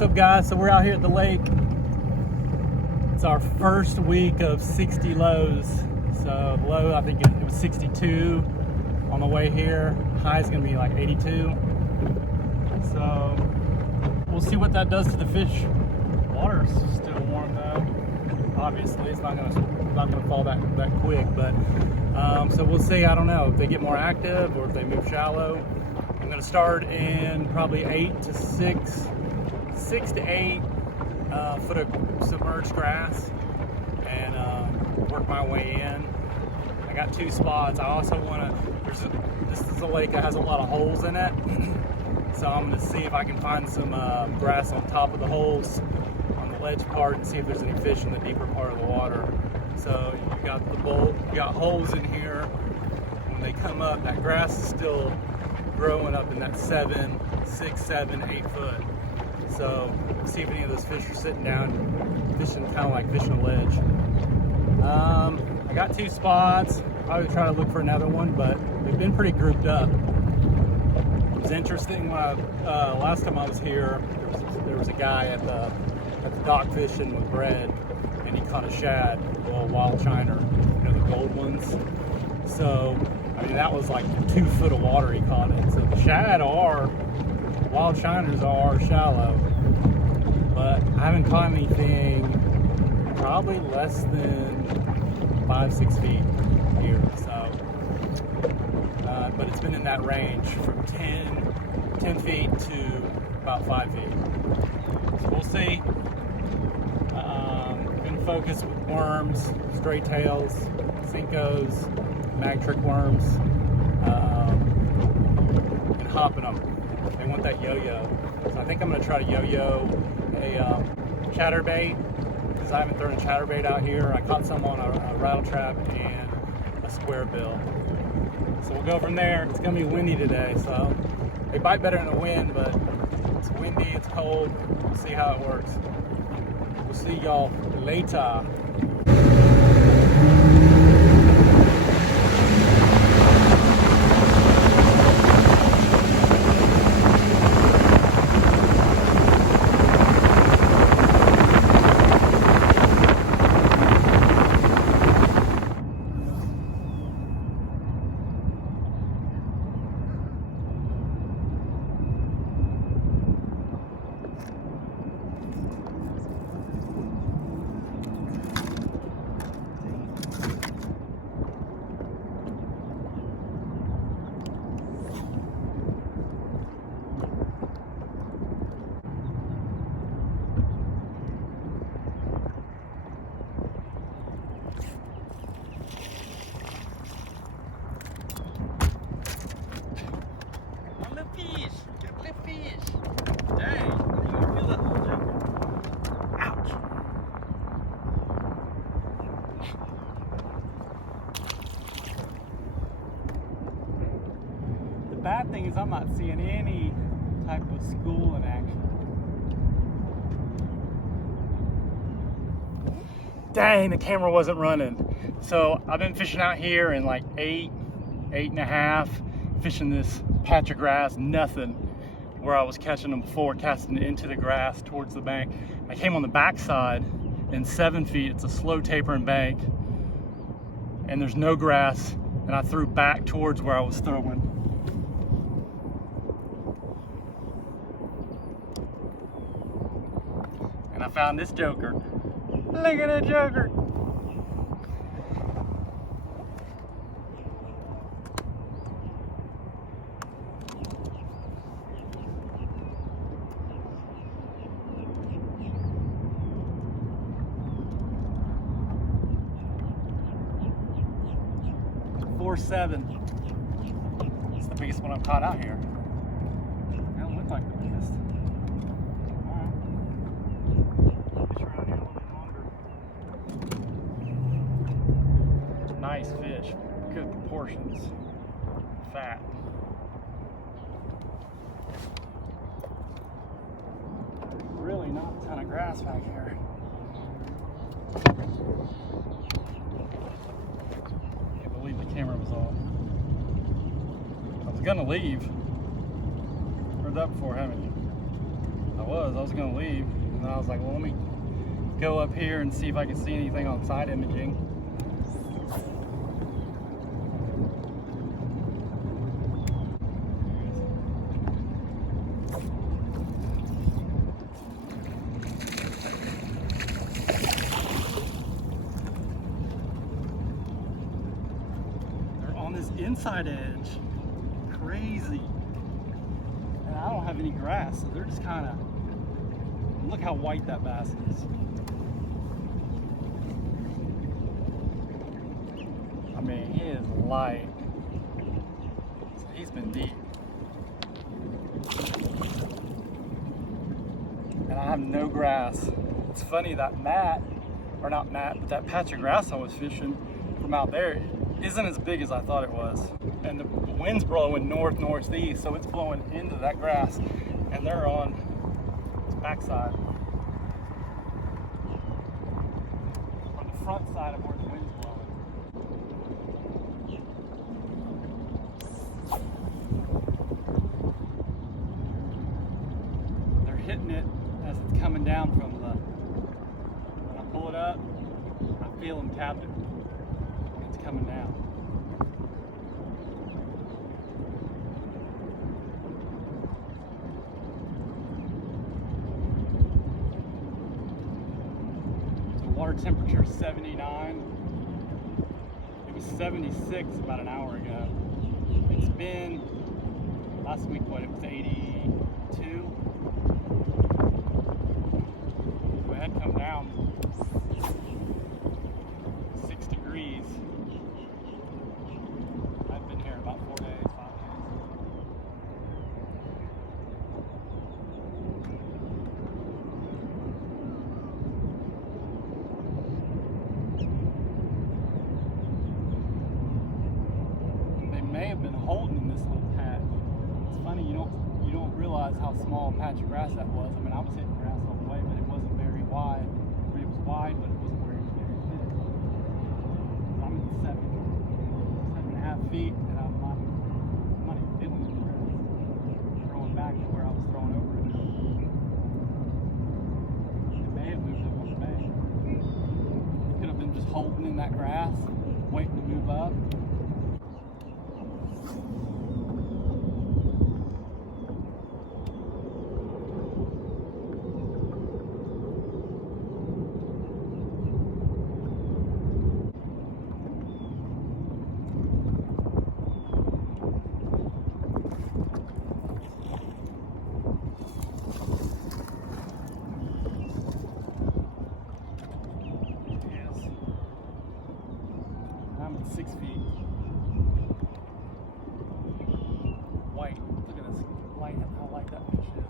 What's up, guys? So we're out here at the lake. It's our first week of 60 lows. So low, I think it was 62 on the way here. High is gonna be like 82. So we'll see what that does to the fish. Water's still warm though. Obviously, it's not gonna fall that quick, but so we'll see. I don't know if they get more active or if they move shallow. I'm gonna start in probably 6 to 8 foot of submerged grass and work my way in. I got 2 spots. I also want to, this is a lake that has a lot of holes in it, so I'm going to see if I can find some grass on top of the holes on the ledge part and see if there's any fish in the deeper part of the water. So you got you got holes in here. When they come up, that grass is still growing up in that 6, 7, 8 foot. So see if any of those fish are sitting down, fishing kind of like fishing a ledge. I got 2 spots. Probably try to look for another one, but they've been pretty grouped up. It was interesting when last time I was here, there was a guy at the dock fishing with bread, and he caught a shad, well, wild chiner, the gold ones. So I mean, that was like 2 foot of water he caught it. So the shad wild shiners are shallow, but I haven't caught anything probably less than 5-6 feet here. So, but it's been in that range from 10 feet to about 5 feet. So we'll see. Been focused with worms, straight tails, Senkos, mag trick worms, and hopping them. They want that yo-yo. So I think I'm going to try to yo-yo a chatterbait, because I haven't thrown a chatterbait out here. I caught some on a rattle trap and a square bill. So we'll go from there. It's going to be windy today, so they bite better in the wind, but it's windy, it's cold. We'll see how it works. We'll see y'all later. The bad thing is I'm not seeing any type of school in action. Dang, the camera wasn't running. So I've been fishing out here in like 8.5, fishing this patch of grass, nothing where I was catching them before, casting it into the grass towards the bank. I came on the backside in 7 feet. It's a slow tapering bank and there's no grass, and I threw back towards where I was throwing. And I found this joker. Look at that joker. .47. It's the biggest one I've caught out here. It don't look like the biggest. Alright. Fish around here a little bit longer. Nice fish. Good proportions. Fat. Really not a ton of grass back here. The camera was off. I was gonna leave. Heard that before, haven't you? I was. I was gonna leave, and then I was like, well, let me go up here and see if I can see anything on side imaging. They're on this inside edge. Crazy. And I don't have any grass, so they're just kind of, look how white that bass is. I mean, he is light. So he's been deep. And I have no grass. It's funny, that mat, or not mat, but that patch of grass I was fishing from out there isn't as big as I thought it was. And the wind's blowing north-northeast, so it's blowing into that grass. And they're on its backside. On the front side of where the wind's blowing. They're hitting it as it's coming down from the, when I pull it up, I feel them tap it when it's coming down. Water temperature 79. It was 76 about an hour ago. It's been, last week, what, it was 82. So it had come down 6 degrees. I've been here about 4 days, 5 days. May have been holding in this little patch. It's funny, you don't realize how small a patch of grass that was. I mean, I was hitting grass all the way, but it wasn't very wide. I mean, it was wide, but it wasn't very thick. I'm at 7.5 feet, and I'm not even feeling the grass. Throwing back to where I was throwing over it. It may have moved up on the bank. It could have been just holding in that grass, waiting to move up. I'm at 6 feet. White. Look at this light, how light that fish is.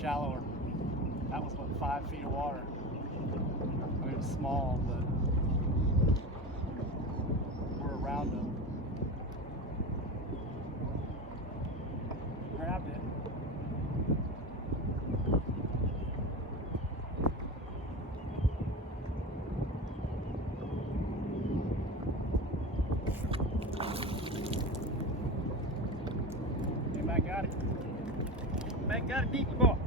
Shallower. That was what, 5 feet of water. I mean, it was small, but we're around them. Grabbed it. Anybody got it? Anybody got it, deep ball?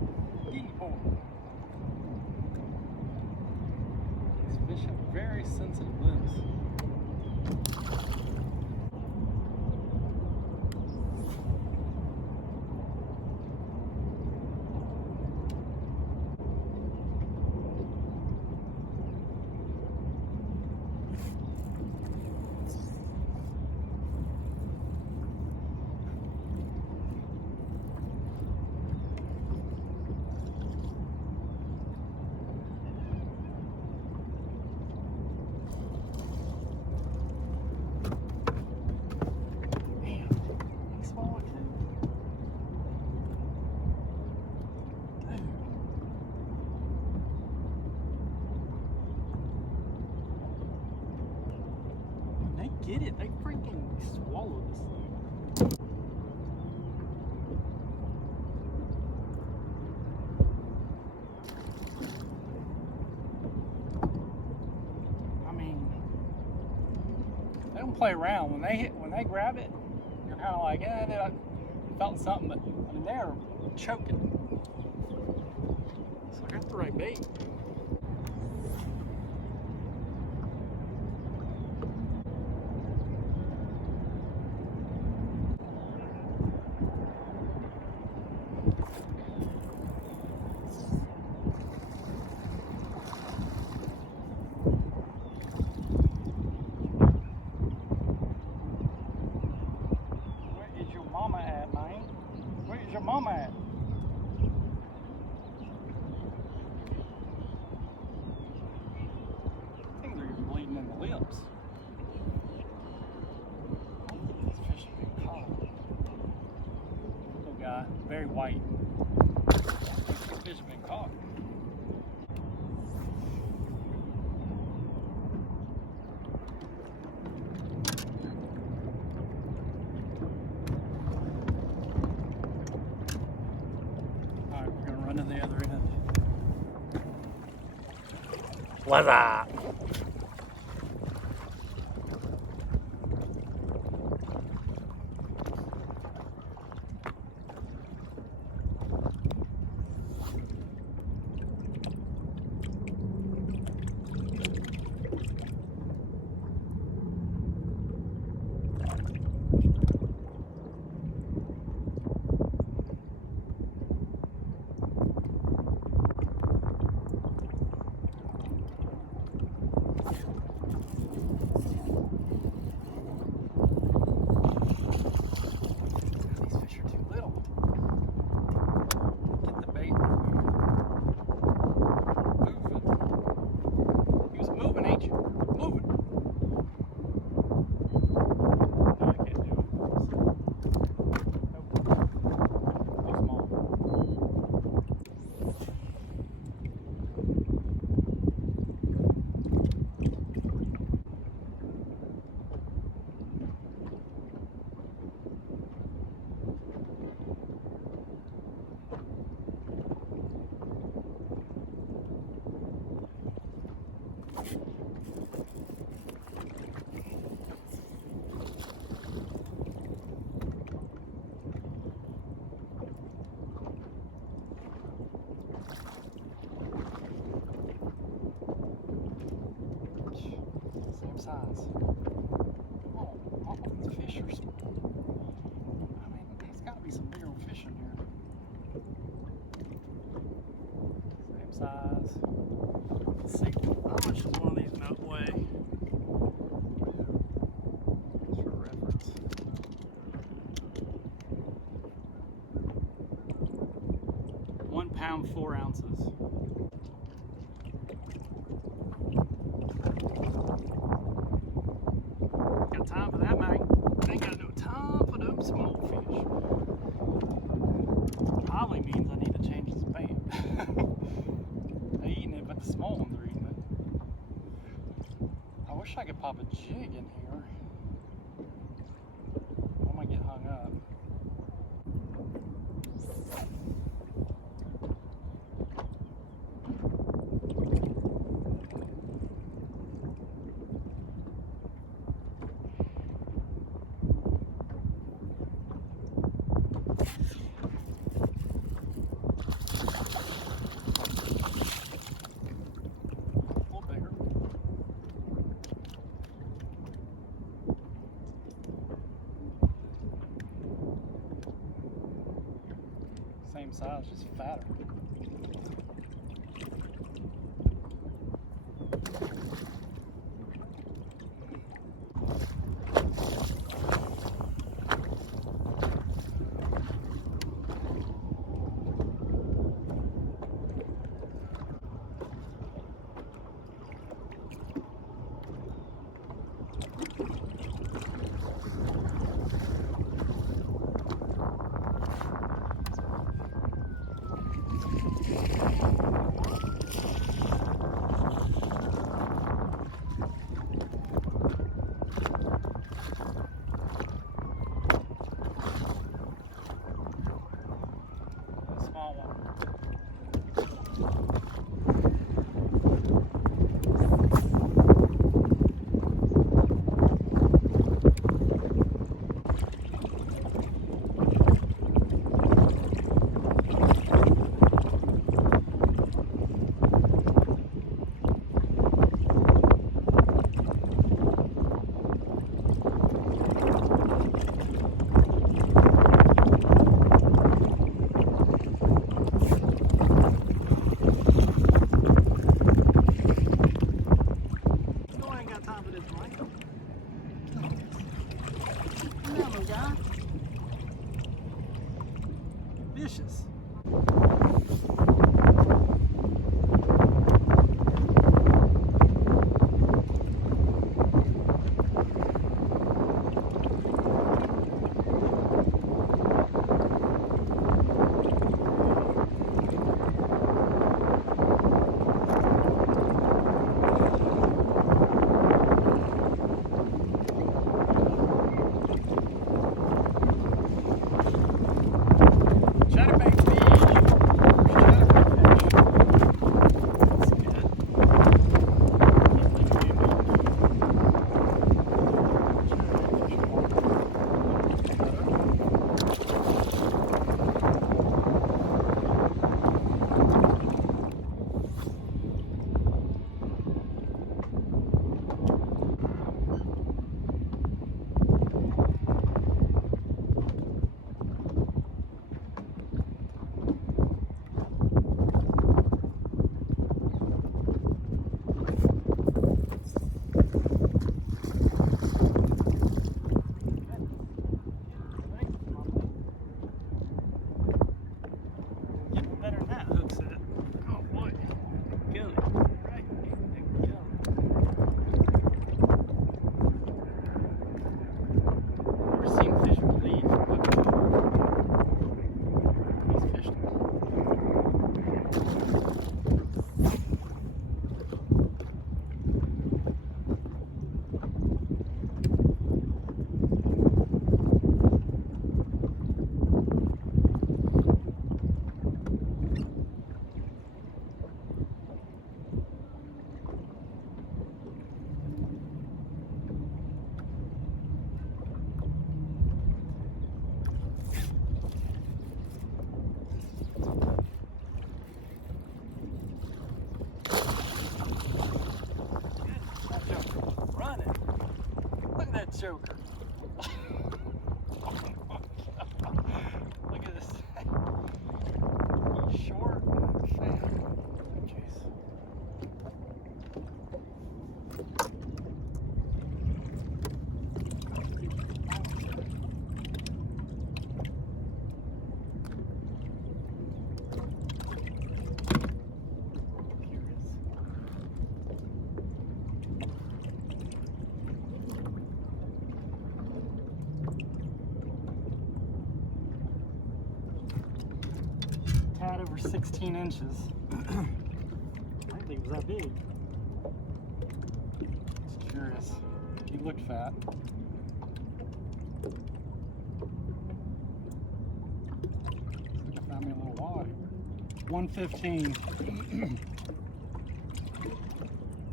These fish have very sensitive lips. get it. They freaking swallowed this thing. I mean, they don't play around. When they grab it, you're kind of like, I felt something, but I mean, they're choking. So I got the right bait. Mama at, man? Where's your mama at? I think they're even bleeding in the lips. This fish is being caught. Little guy, very white. This fish has been caught. To the other end. What's up? Size. All these fish are small. I mean, there's got to be some bigger fish in here. Same size. Let's see, how much does one of these nut weigh? Just for reference. 1 pound 4 ounces. Time for that, man. I ain't got no time for them small fish. Probably means I need to change this bait. They're eating it, but the small ones are eating it. I wish I could pop a jig in here. I might get hung up. Same size, just fatter. choker. Look at this thing. Short, fat. Jeez. Tad over 16 inches. I didn't think it was that big. Just curious. He looked fat. I found me a little wad. 115.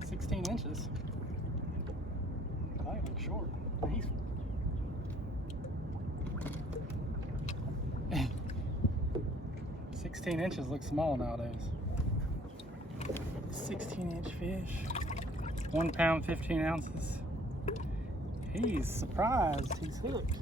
16 inches. I thought he looked short. He's 16 inches looks small nowadays. 16-inch fish. 1 pound, 15 ounces. He's surprised he's hooked.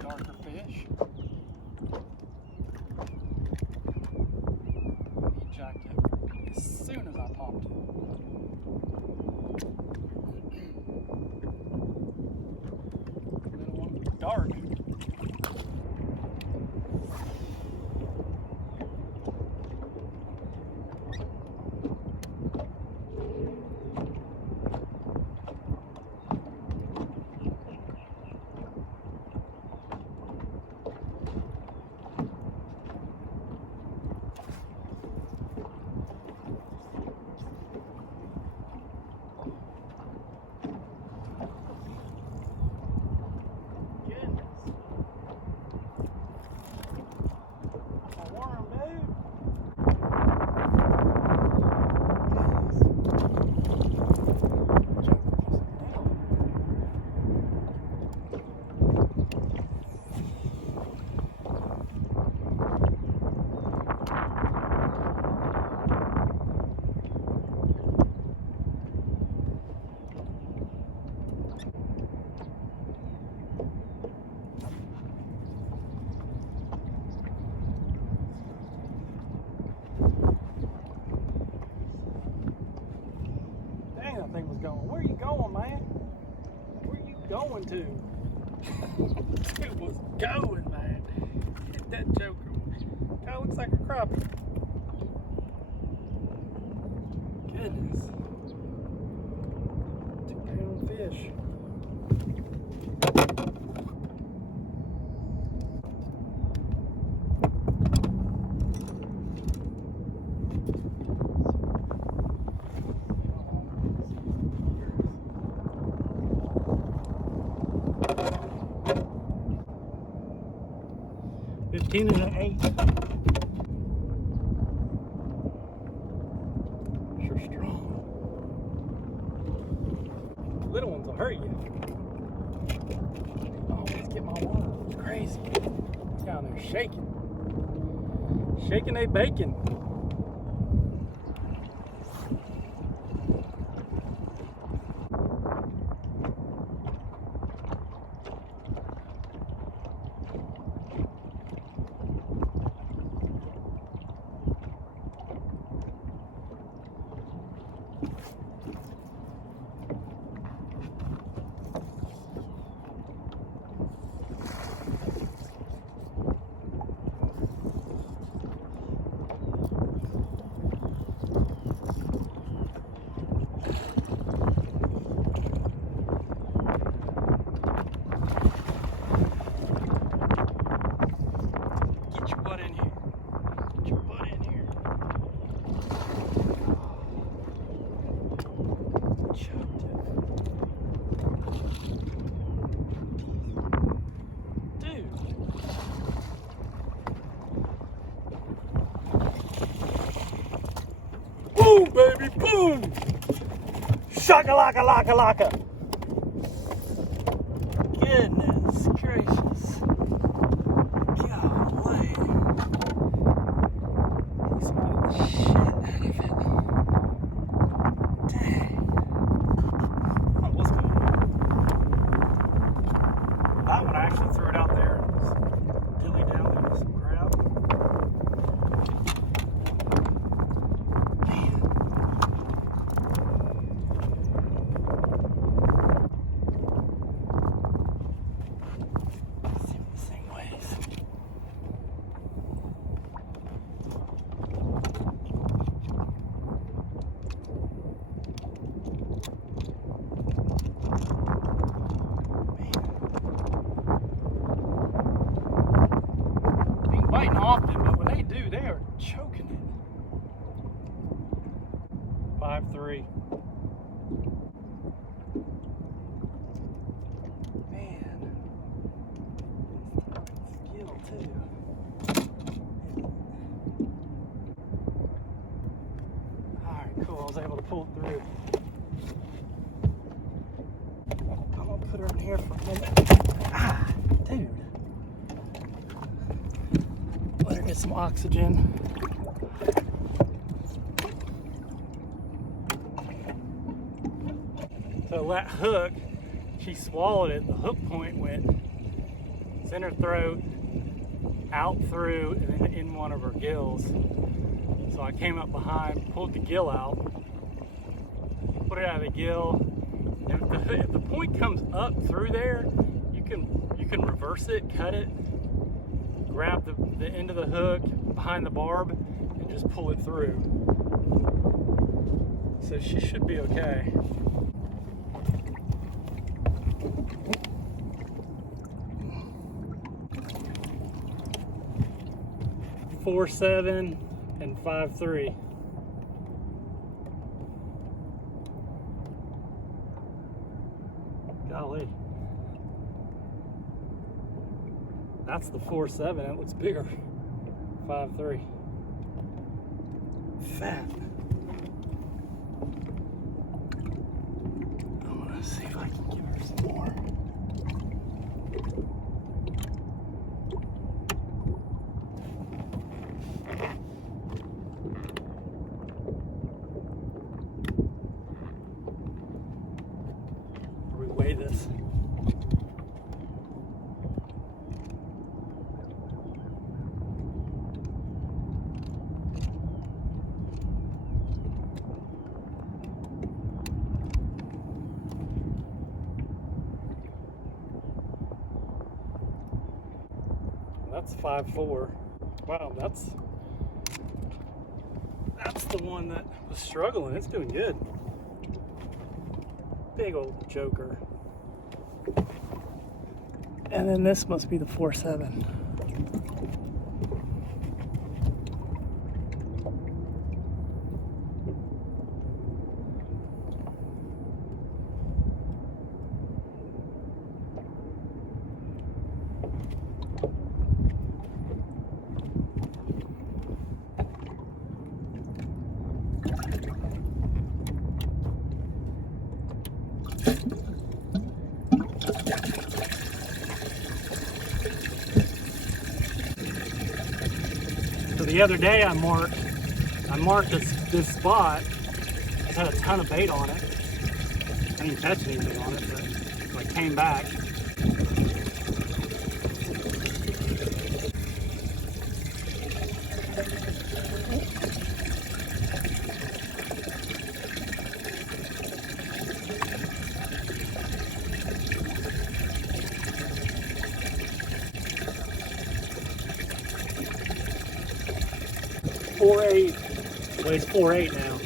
Darker fish. He jacked it as soon as I popped it. Little one, dark. That thing was going. Where are you going, man? Where are you going to? It was going, man. Hit that joker. Kind of looks like a crappie. Goodness. 2-pound fish. $15 and an 8. Sure strong. Little ones will hurt you. I always get my water. It's crazy. It's down there shaking. Shaking they bacon. Boom, baby, boom! Shaka-laka-laka-laka. Goodness gracious. Golly. He swallowed the shit out of it. Dang. Oh, what's going on? That one I actually threw it out there and was dilly down with some crab. Biting often, but when they do, they are choking it. 5-3. Man, skill too. All right, cool. I was able to pull it through. I'm gonna put her in here for a minute. Ah, dude. Let her get some oxygen. So that hook, she swallowed it. The hook point went center throat, out through, and then in one of her gills. So I came up behind, pulled the gill out, put it out of the gill. And if the point comes up through there, you can reverse it, cut it, grab the end of the hook behind the barb and just pull it through. So she should be okay. $4.7 and $5.3. Golly. That's the 4.7. It looks bigger. 5.3. Fat. I'm gonna see if I can give her some more. Weigh this. That's 5.4. Wow, that's the one that was struggling. It's doing good. Big old joker. And then this must be the 4.7. So the other day I marked this spot. It had a ton of bait on it. I didn't catch anything on it, but I came back. .48, weighs 4.8 now.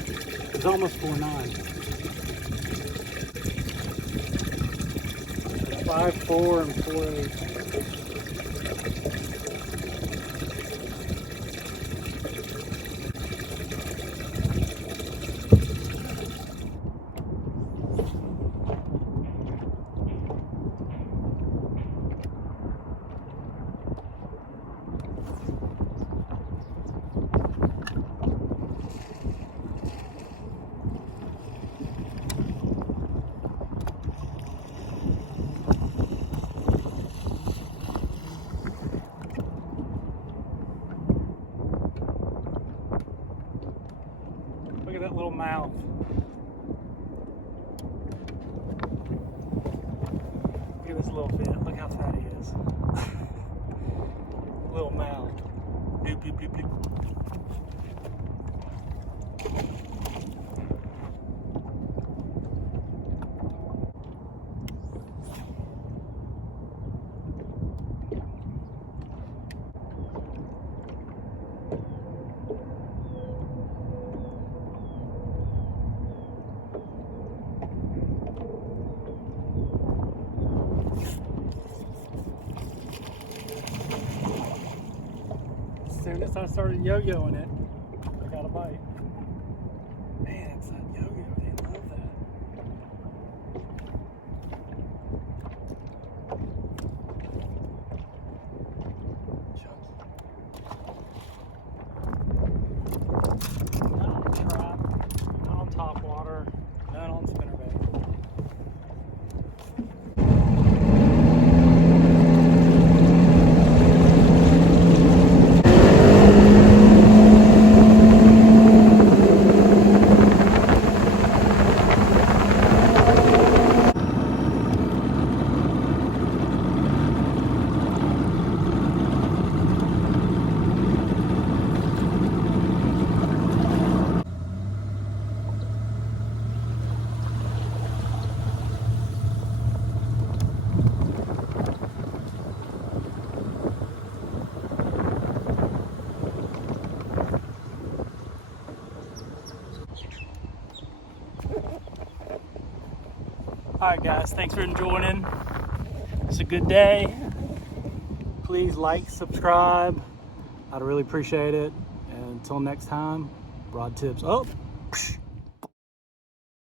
It's almost 4.9. 5.4 and 4.8. that little mouth. Look at this little fin. Look how fat he is. Little mouth. Bloop, bloop, bloop, bloop. As soon as I started yo-yoing it, I got a bite. Man, it's that yo-yo. I love that. Chunky. None on trap, none on top water, none on spinnerbait. Alright guys, thanks for joining. It's a good day. Please like, subscribe. I'd really appreciate it. And until next time, rod tips up.